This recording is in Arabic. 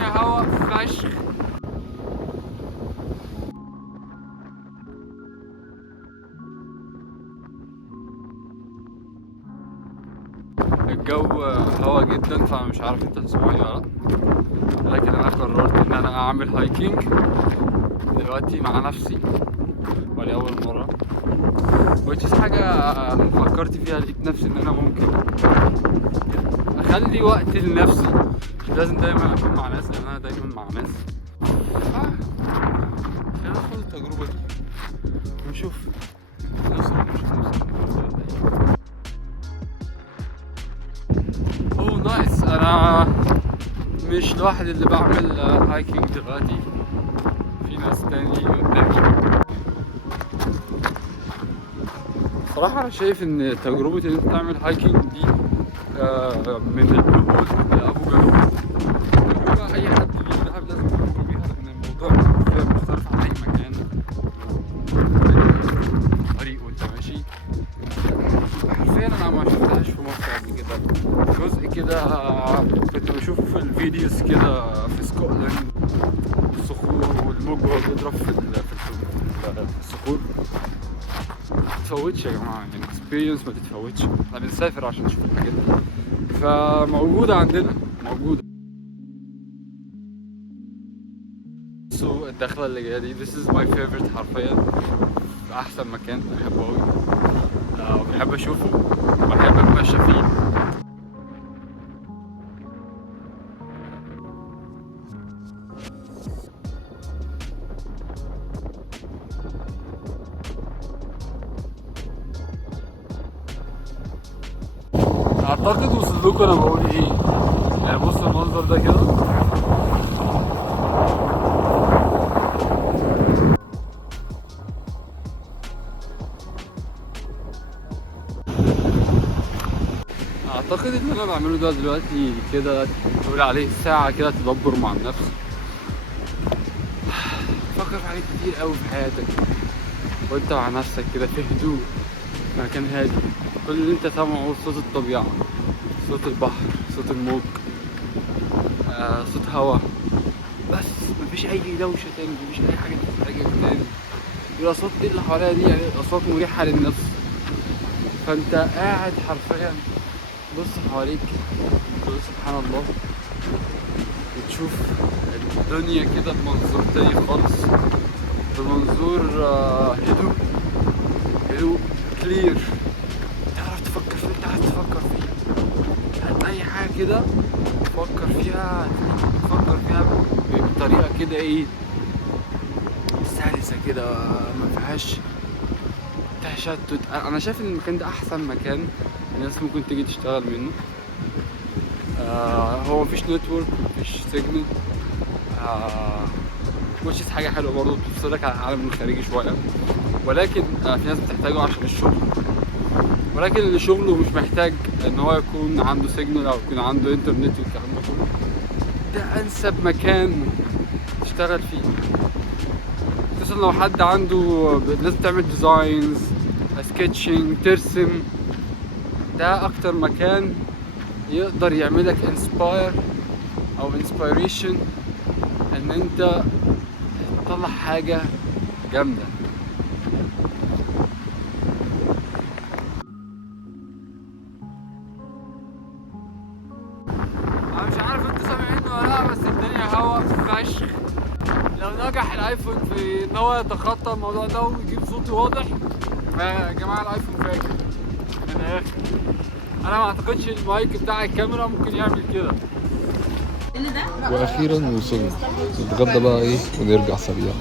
الدنيا هوا فشخ. الجو هوا جدا، فمش عارف انت تسمعني ولا لا، لكن انا قررت ان انا اعمل هايكنج دلوقتي مع نفسي ولأول مرة، which حاجة فكرت فيها. لقيت نفسي ان انا ممكن اخلي وقت لنفسي، مش لازم دايما اكون مع ناس، لان انا دايما مع ناس. خلينا ناخد التجربة دي ونشوف نوصل اوه نايس. انا مش لوحدي اللي بعمل هايكنج دلوقتي، في ناس تاني قدامي. صراحة أنا شايف إن تجربة إن أنت تعمل هايكنج دي من البلو هول لأبو جالوم تجربة أي حد بيجي دهب لازم يمر بيها، لأن الموضوع مختلف عن أي مكان. طريق وأنت ماشي حرفيا أنا ما شفتهاش في مصر قبل كده. جزء كده كنت بشوفه في الفيديوز كده في سكوتلاند، الصخور والموج وهو بيضرب في الصخور. متتفوتش يا جماعة، يعني اكسبيرينس ما تتفوتش. احنا بنسافر عشان نشوف الحاجات دي، فموجودة عندنا، موجودة. الدخلة اللي جاية دي this is my favorite حرفيا، أحسن مكان بحبه أوي وبحب أشوفه وبحب أتمشى فيه. أعتقد وصل لكم أنا بقول إيه. يعني بص المنظر ده كده، اعتقد اللي انا بعمله ده دلوقتي كده تقول عليه ساعة كده تدبر مع النفس، فكر في حاجات كتير قوي في حياتك وانت مع نفسك كده في هدوء، في مكان هادي. كل اللي انت سامعه صوت الطبيعة، صوت البحر، صوت الموج، صوت هوا، بس مفيش اي دوشة تاني، مفيش اي حاجة تزعجك تاني. والاصوات دي اللي حواليا دي يعني اصوات مريحة للنفس. فانت قاعد حرفيا بص حواليك تقول سبحان الله، وتشوف الدنيا كده بمنظور تاني خالص، بمنظور هدوء، هدوء كلير. تعرف تفكر في اللي انت عايز تفكر فيه. هات اي حاجة كده تفكر فيها، تفكر فيها بطريقة كده ايه سلسة كده، ما فيهاش تشتت. انا شايف ان المكان ده احسن مكان الناس ممكن تيجي تشتغل منه. هو مفيش نتورك، مفيش سيجنال، which حاجة حلوة برضه بتفصلك عن العالم الخارجي شوية، ولكن في ناس بتحتاجه عشان الشغل. ولكن اللي شغله مش محتاج ان هو يكون عنده سيجنال او يكون عنده انترنت والكلام ده كله، ده انسب مكان تشتغل فيه. خصوصا لو حد عنده ناس بتعمل ديزاينز، سكتشنج، ترسم، ده اكتر مكان يقدر يعملك انسباير او انسبيريشن ان انت تطلع حاجة جامدة. انا مش عارف انتوا سامعيني ولا لا، بس الدنيا هوا فشخ. لو نجح الايفون في ان هو يتخطى الموضوع ده ويجيب صوتي واضح، فيا جماعة الايفون فاجر من الاخر. انا ما اعتقدش المايك بتاع الكاميرا ممكن يعمل كده. واخيرا وصلنا نتغدى بقى ايه ونرجع سريعا.